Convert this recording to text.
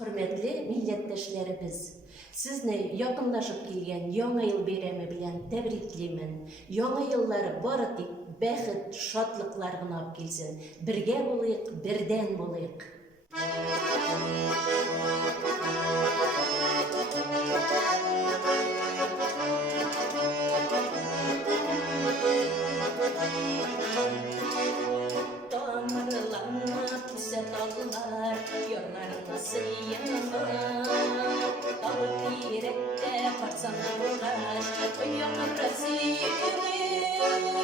Hürmetli milletteşlerimiz, sizni yakınlaşıp gelgen Yeni Yıl beyremi bilen tebrikliymen. Yeni yılları baratik, bäxit, şatlıklar gynap gelsin. Birge bolayık, birden bolayık. Damarlarına tüse dağlar, yollarına sıyımlar. Dalı pirette parsan uğraş, uyanır razıyım.